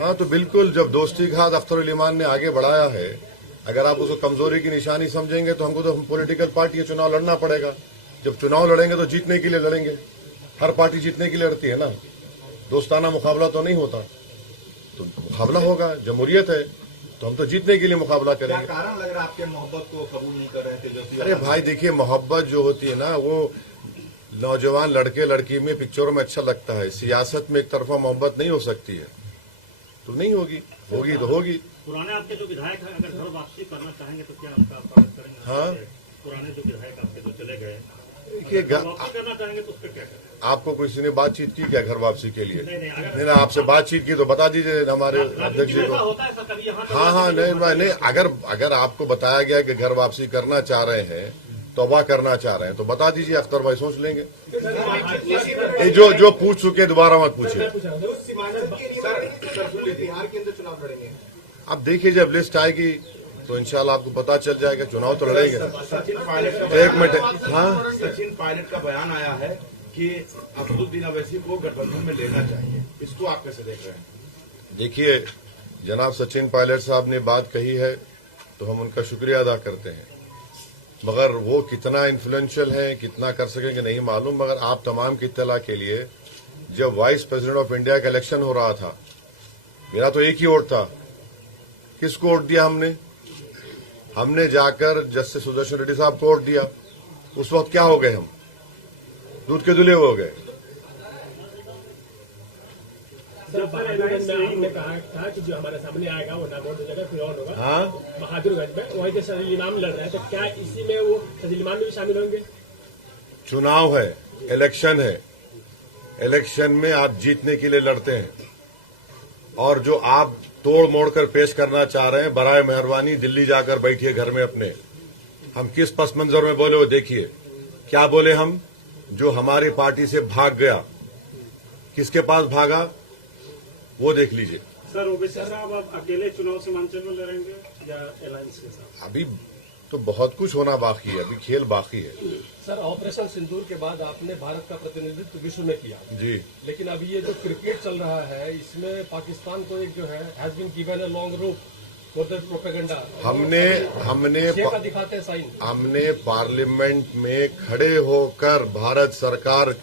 हाँ, तो बिल्कुल जब दोस्ती का हाथ अख्तर उल ईमान ने आगे बढ़ाया है, अगर आप उसको कमजोरी की निशानी समझेंगे तो हमको तो हम पॉलिटिकल पार्टी है, चुनाव लड़ना पड़ेगा। जब चुनाव लड़ेंगे तो जीतने के लिए लड़ेंगे। हर पार्टी जीतने के लिए लड़ती है ना, दोस्ताना मुकाबला तो नहीं होता। तो मुकाबला होगा, जमहूरियत है, तो हम तो जीतने के लिए मुकाबला करेंगे। क्या कारण लग रहा है आपके मोहब्बत को कबूल नहीं कर रहे थे? अरे भाई देखिए, मोहब्बत जो होती है ना, वो नौजवान लड़के लड़की में पिक्चरों में अच्छा लगता है। सियासत में एक तरफा मोहब्बत नहीं हो सकती है, तो नहीं होगी, होगी तो होगी। पुराने आपके जो विधायक हैं, अगर घर वापसी करना चाहेंगे तो क्या उनका स्वागत करेंगे? हाँ, पुराने जो विधायक आपके जो चले गए, देखिए वापसी करना चाहेंगे तो उस पर क्या करें? आपको किसी ने बातचीत की क्या घर वापसी के लिए? नहीं ना, आपसे बातचीत की तो बता दीजिए हमारे अध्यक्ष जी को। हाँ, नहीं, अगर आपको बताया गया कि घर वापसी करना चाह रहे हैं, तौबा करना चाह रहे हैं, तो बता दीजिए, अख्तर भाई सोच लेंगे। ये जो पूछ चुके दोबारा मत पूछिए। अब देखिए, जब लिस्ट आएगी तो इंशाल्लाह आपको पता चल जाएगा। चुनाव तो लड़ेंगे। एक मिनट, हाँ, सचिन पायलट का बयान आया है कि असदुद्दीन अवैसी को गठबंधन में लेना चाहिए, इसको आप कैसे देख रहे हैं? देखिए, जनाब सचिन पायलट साहब ने बात कही है तो हम उनका शुक्रिया अदा करते हैं, मगर वो कितना इन्फ्लुएंशियल है, कितना कर सकेंगे नहीं मालूम। मगर आप तमाम की इत्तला के लिए, जब वाइस प्रेसिडेंट ऑफ इंडिया का इलेक्शन हो रहा था, मेरा तो एक ही वोट था। किसको वोट दिया हमने जाकर जस्टिस सुदर्शन रेड्डी साहब को वोट दिया। उस वक्त क्या हो गए हम? दूध के दूल्हे हो गए। आपने कहा था कि जो हमारे सामने आएगा वो नाम हो जाएगा, फिर और होगा। हाँ, बहादुरगंज में वही जो सजील इमाम लड़ रहे हैं, तो क्या इसी में वो सजील इमाम भी शामिल होंगे? चुनाव है, इलेक्शन है, इलेक्शन में आप जीतने के लिए लड़ते हैं, और जो आप तोड़ मोड़ कर पेश करना चाह रहे हैं, बराए मेहरबानी दिल्ली जाकर बैठिए घर में अपने। हम किस पस मंजर में बोले वो देखिए। क्या बोले हम? जो हमारी पार्टी से भाग गया, किसके पास भागा वो देख लीजिए। सर, ओवैसी साहब आप अकेले चुनाव सीमांचल में लड़ेंगे या अलायंस के साथ? अभी तो बहुत कुछ होना बाकी है, अभी खेल बाकी है। सर, ऑपरेशन सिंदूर के बाद आपने भारत का प्रतिनिधित्व विश्व में किया जी, लेकिन अभी ये जो क्रिकेट चल रहा है, इसमें पाकिस्तान को एक जो है has been given a long route for the propaganda. दिखाते हैं साइन। हमने पार्लियामेंट में खड़े होकर भारत सरकार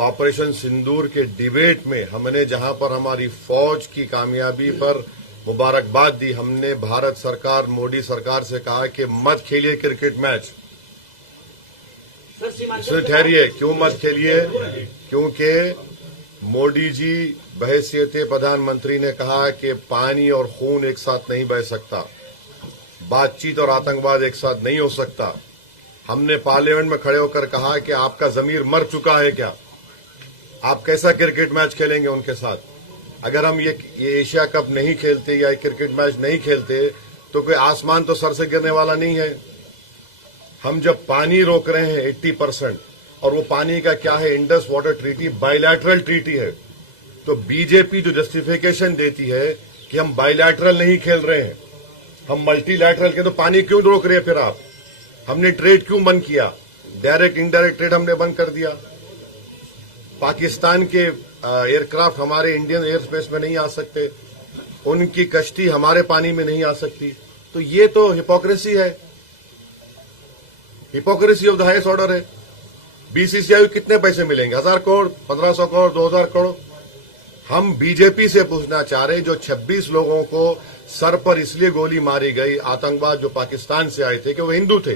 ऑपरेशन सिंदूर के डिबेट में हमने जहां पर हमारी फौज की कामयाबी पर मुबारकबाद दी, हमने भारत सरकार, मोदी सरकार से कहा कि मत खेलिए क्रिकेट मैच। इसलिए ठहरिए, क्यों मत खेलिए? क्योंकि मोदी जी बहैसियत प्रधानमंत्री ने कहा कि पानी और खून एक साथ नहीं बह सकता, बातचीत और आतंकवाद एक साथ नहीं हो सकता। हमने पार्लियामेंट में खड़े होकर कहा कि आपका जमीर मर चुका है क्या? आप कैसा क्रिकेट मैच खेलेंगे उनके साथ? अगर हम ये एशिया कप नहीं खेलते या क्रिकेट मैच नहीं खेलते तो कोई आसमान तो सर से गिरने वाला नहीं है। हम जब पानी रोक रहे हैं 80%, और वो पानी का क्या है? Indus water treaty bilateral treaty है। तो बीजेपी जो जस्टिफिकेशन देती है कि हम बायलैटरल नहीं खेल रहे हैं, हम मल्टीलैटरल के, तो पानी क्यों रोक रहे हैं फिर आप? हमने ट्रेड क्यों बंद किया? डायरेक्ट इनडायरेक्ट ट्रेड हमने बंद कर दिया। पाकिस्तान के एयरक्राफ्ट हमारे इंडियन एयर स्पेस में नहीं आ सकते, उनकी कश्ती हमारे पानी में नहीं आ सकती। तो ये तो हिपोक्रेसी है, hypocrisy of the highest order है। बीसीसीआई को कितने पैसे मिलेंगे? 1000 करोड़, 1500 करोड़, 2000 करोड़? हम बीजेपी से पूछना चाह रहे हैं, जो 26 लोगों को सर पर इसलिए गोली मारी गई, आतंकवाद जो पाकिस्तान से आए थे, कि वो हिंदू थे,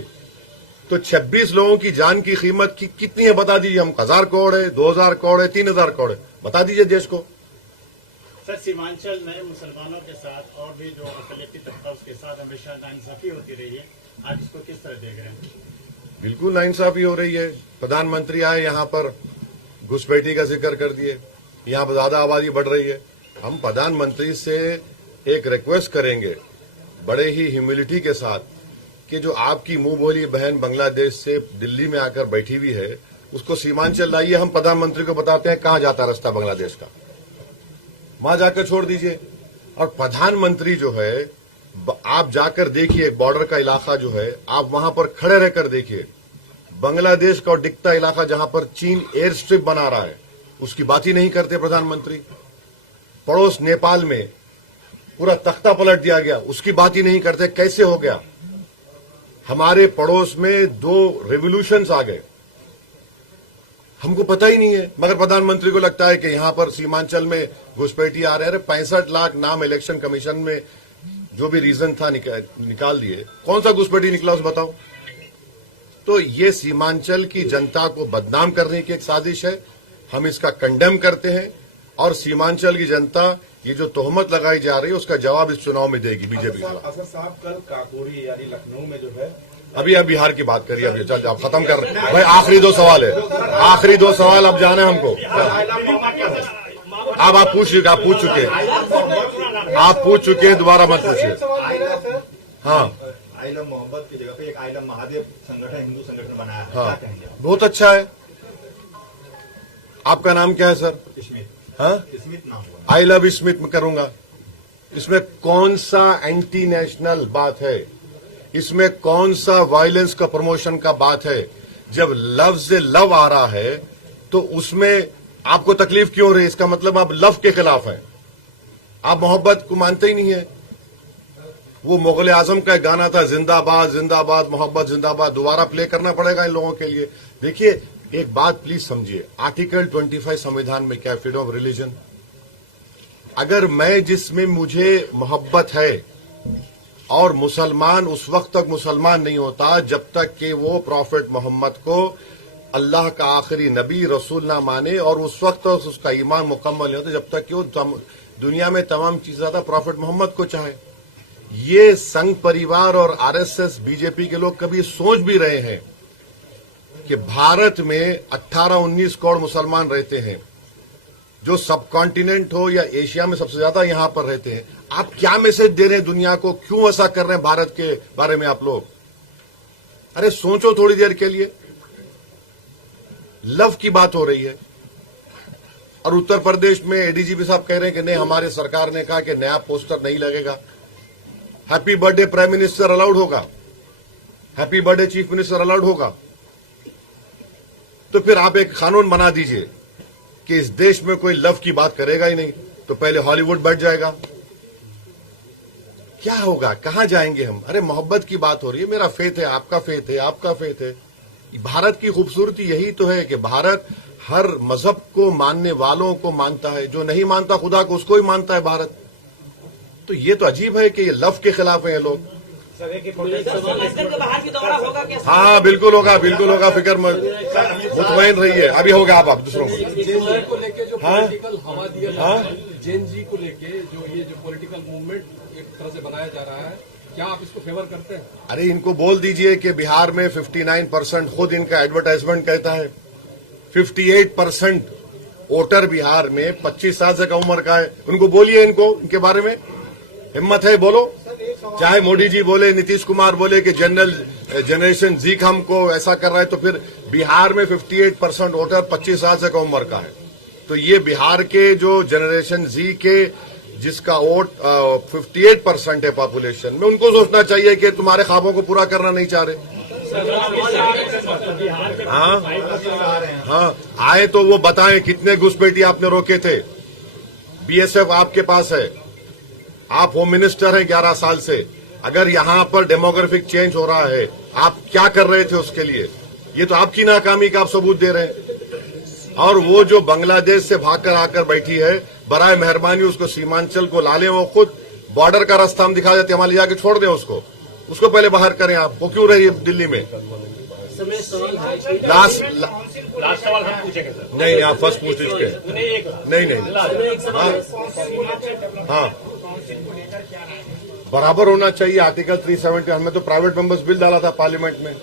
तो 26 लोगों की जान की कीमत कितनी है बता दीजिए। हम 1000 करोड़ है, 2000 करोड़ है, 3000 करोड़ है, बता दीजिए देश को। सर, सीमांचल में मुसलमानों के साथ और भी जो अकलियती तबका उसके साथ हमेशा नाइंसाफी होती रही है, आज इसको किस तरह देख रहे हैं? बिल्कुल नाइंसाफी हो रही है। प्रधानमंत्री आए यहां पर, घुसपैठी का जिक्र कर दिए, यहां पर ज्यादा आबादी बढ़ रही है। हम प्रधानमंत्री से एक रिक्वेस्ट करेंगे बड़े ही ह्यूमिलिटी के साथ कि जो आपकी मुंह बोली बहन बांग्लादेश से दिल्ली में आकर बैठी हुई है, उसको सीमांचल लाइए। हम प्रधानमंत्री को बताते हैं कहां जाता रास्ता बांग्लादेश का, वहां जाकर छोड़ दीजिए। और प्रधानमंत्री जो है, आप जाकर देखिए बॉर्डर का इलाका जो है, आप वहां पर खड़े रहकर देखिए। बांग्लादेश का दिखता इलाका जहां पर चीन एयर स्ट्रिप बना रहा है, उसकी बात ही नहीं करते प्रधानमंत्री। पड़ोस नेपाल में पूरा तख्ता पलट दिया गया, उसकी बात ही नहीं करते। कैसे हो गया? हमारे पड़ोस में 2 रेवोल्यूशंस आ गए, हमको पता ही नहीं है। मगर प्रधानमंत्री को लगता है कि यहां पर सीमांचल में घुसपैठी आ रहे हैं। 65 लाख नाम इलेक्शन कमीशन में जो भी रीजन था निकाल दिए। कौन सा घुसपैठी निकला उस बताओ? तो ये सीमांचल की जनता को बदनाम करने की एक साजिश है। हम इसका कंडेम करते हैं और सीमांचल की जनता ये जो तोहमत लगाई जा रही है उसका जवाब इस चुनाव में देगी बीजेपी। असद साहब कल काकोरी यानी लखनऊ में जो है अभी आप बिहार की बात करिए। अभी चल आप खत्म कर रहे हैं भाई। आखिरी 2 सवाल है, आखिरी 2 सवाल अब जाना है हमको। अब आप पूछ चुके, आप पूछ चुके, दोबारा मत पूछिए। हाँ, आइलम मोहब्बत की जगह पे एक आइलम महादेव संगठन, हिंदू संगठन बनाया है, हाँ, क्या कहेंगे? बहुत अच्छा है। आपका नाम क्या है सर? स्मिथ। हाँ, स्मिथ नाम हुआ। आई लव स्मिथ में करूंगा। इसमें कौन सा एंटी नेशनल बात है? इसमें कौन सा वायलेंस का प्रमोशन का बात है? जब लव से लव आ रहा है तो उसमें आपको तकलीफ क्यों हो रही है? इसका मतलब आप लव के खिलाफ हैं, आप मोहब्बत को मानते ही नहीं है। वो मुगल आजम का एक गाना था, जिंदाबाद जिंदाबाद मोहब्बत जिंदाबाद, दोबारा प्ले करना पड़ेगा इन लोगों के लिए। देखिए, एक बात प्लीज समझिए, आर्टिकल 25 संविधान में क्या है? Freedom of religion. अगर मैं जिसमें मुझे मोहब्बत है और मुसलमान उस वक्त तक मुसलमान नहीं होता जब तक कि वो प्रॉफिट मोहम्मद को अल्लाह का आखिरी नबी रसूल ना माने, और उस वक्त तक उसका ईमान मुकम्मल नहीं होता जब तक कि वो दुनिया में तमाम चीजें ज्यादा प्रॉफिट मोहम्मद को चाहे। ये संघ परिवार और आरएसएस बीजेपी के लोग कभी सोच भी रहे हैं कि भारत में 18-19 करोड़ मुसलमान रहते हैं, जो सब कॉन्टिनेंट हो या एशिया में सबसे ज्यादा यहां पर रहते हैं। आप क्या मैसेज दे रहे हैं दुनिया को? क्यों ऐसा कर रहे हैं भारत के बारे में आप लोग? अरे सोचो थोड़ी देर के लिए। लव की बात हो रही है और उत्तर प्रदेश में एडीजीपी साहब कह रहे हैं कि नहीं, हमारी सरकार ने कहा कि नया पोस्टर नहीं लगेगा। Happy birthday prime minister allowed होगा, happy birthday chief minister allowed होगा। तो फिर आप एक कानून बना दीजिए कि इस देश में कोई लव की बात करेगा ही नहीं, तो पहले हॉलीवुड बैठ जाएगा। क्या होगा? कहां जाएंगे हम? अरे मोहब्बत की बात हो रही है। मेरा फेथ है, आपका फेथ है, आपका फेथ है। भारत की खूबसूरती यही तो है कि भारत हर मजहब को मानने वालों को मानता है, जो नहीं मानता खुदा को उसको ही मानता है भारत। तो ये तो अजीब है कि ये लव के खिलाफ है ये लोग। हाँ बिल्कुल होगा, बिल्कुल होगा, फिक्र मुतमईन रहिए। अभी होगा। आप दूसरों को लेके जो हाँ? पॉलिटिकल हवा दिया जा रहा है, जैन जी को लेके जो पॉलिटिकल मूवमेंट एक तरह से बनाया जा रहा है, क्या आप इसको फेवर करते हैं? अरे इनको बोल दीजिए कि बिहार में 59% खुद इनका एडवर्टाइजमेंट कहता है। 58% वोटर बिहार में 25 साल से कम उम्र का है। उनको बोलिए, इनको इनके बारे में हिम्मत है बोलो। चाहे मोदी जी बोले, नीतीश कुमार बोले कि जनरेशन जी हमको ऐसा कर रहा है, तो फिर बिहार में 58% वोटर 25 साल से कम उम्र का है। तो ये बिहार के जो जनरेशन जी के जिसका वोट 58% है पॉपुलेशन में, उनको सोचना चाहिए कि तुम्हारे ख्वाबों को पूरा करना नहीं चाह रहे। हाँ, आए तो वो बताएं कितने घुसपैठी आपने रोके थे। बीएसएफ आपके पास है, आप होम मिनिस्टर हैं 11 साल से। अगर यहां पर डेमोग्राफिक चेंज हो रहा है, आप क्या कर रहे थे उसके लिए? ये तो आपकी नाकामी का आप सबूत दे रहे हैं। और वो जो बांग्लादेश से भागकर आकर बैठी है, बराए मेहरबानी उसको सीमांचल को ला लें। वो खुद बॉर्डर का रास्ता हम दिखा देते, हमारे जाके छोड़ दें उसको पहले बाहर करें। आप वो क्यों रही है दिल्ली में? लास्ट सवाल हम पूछेंगे सर। नहीं, आप फर्स्ट पूछ लीजिए। नहीं, हाँ, बराबर होना चाहिए। आर्टिकल 370 हमने तो प्राइवेट मेंबर्स बिल डाला था पार्लियामेंट में।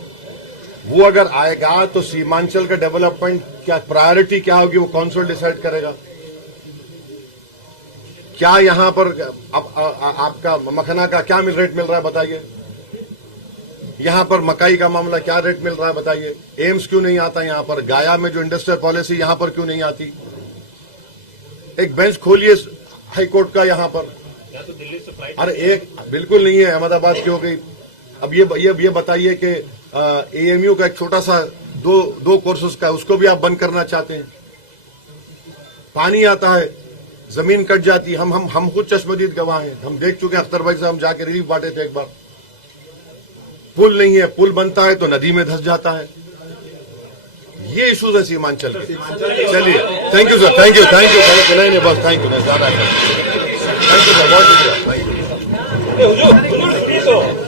वो अगर आएगा तो सीमांचल का डेवलपमेंट क्या प्रायोरिटी क्या होगी, वो काउंसिल डिसाइड करेगा। क्या यहां पर अब आपका मखना का क्या रेट मिल रहा है बताइए? यहां पर मकाई का मामला क्या रेट मिल रहा है बताइए? एम्स क्यों नहीं आता यहां पर? गाया में जो इंडस्ट्रियल पॉलिसी यहां पर क्यों नहीं आती? एक बेंच खोलिए हाईकोर्ट का यहां पर। तो दिल्ली से फ्लाइट अरे एक बिल्कुल नहीं है, अहमदाबाद की हो गई। अब ये बताइए कि एएमयू का एक छोटा सा दो कोर्सेज का, उसको भी आप बंद करना चाहते हैं। पानी आता है जमीन कट जाती है। हम खुद चश्मदीद गवाह हैं, हम देख चुके हैं। अख्तर भाई से हम जाके रिलीफ बांटे थे एक बार। पुल नहीं है, पुल बनता है तो नदी में धंस जाता है। ये इश्यूज है सीमांचल के। चलिए, thank you sir, thank you नहीं बस थैंक यू, ज्यादा थैंक यू सर, बहुत शुक्रिया, थैंक यू।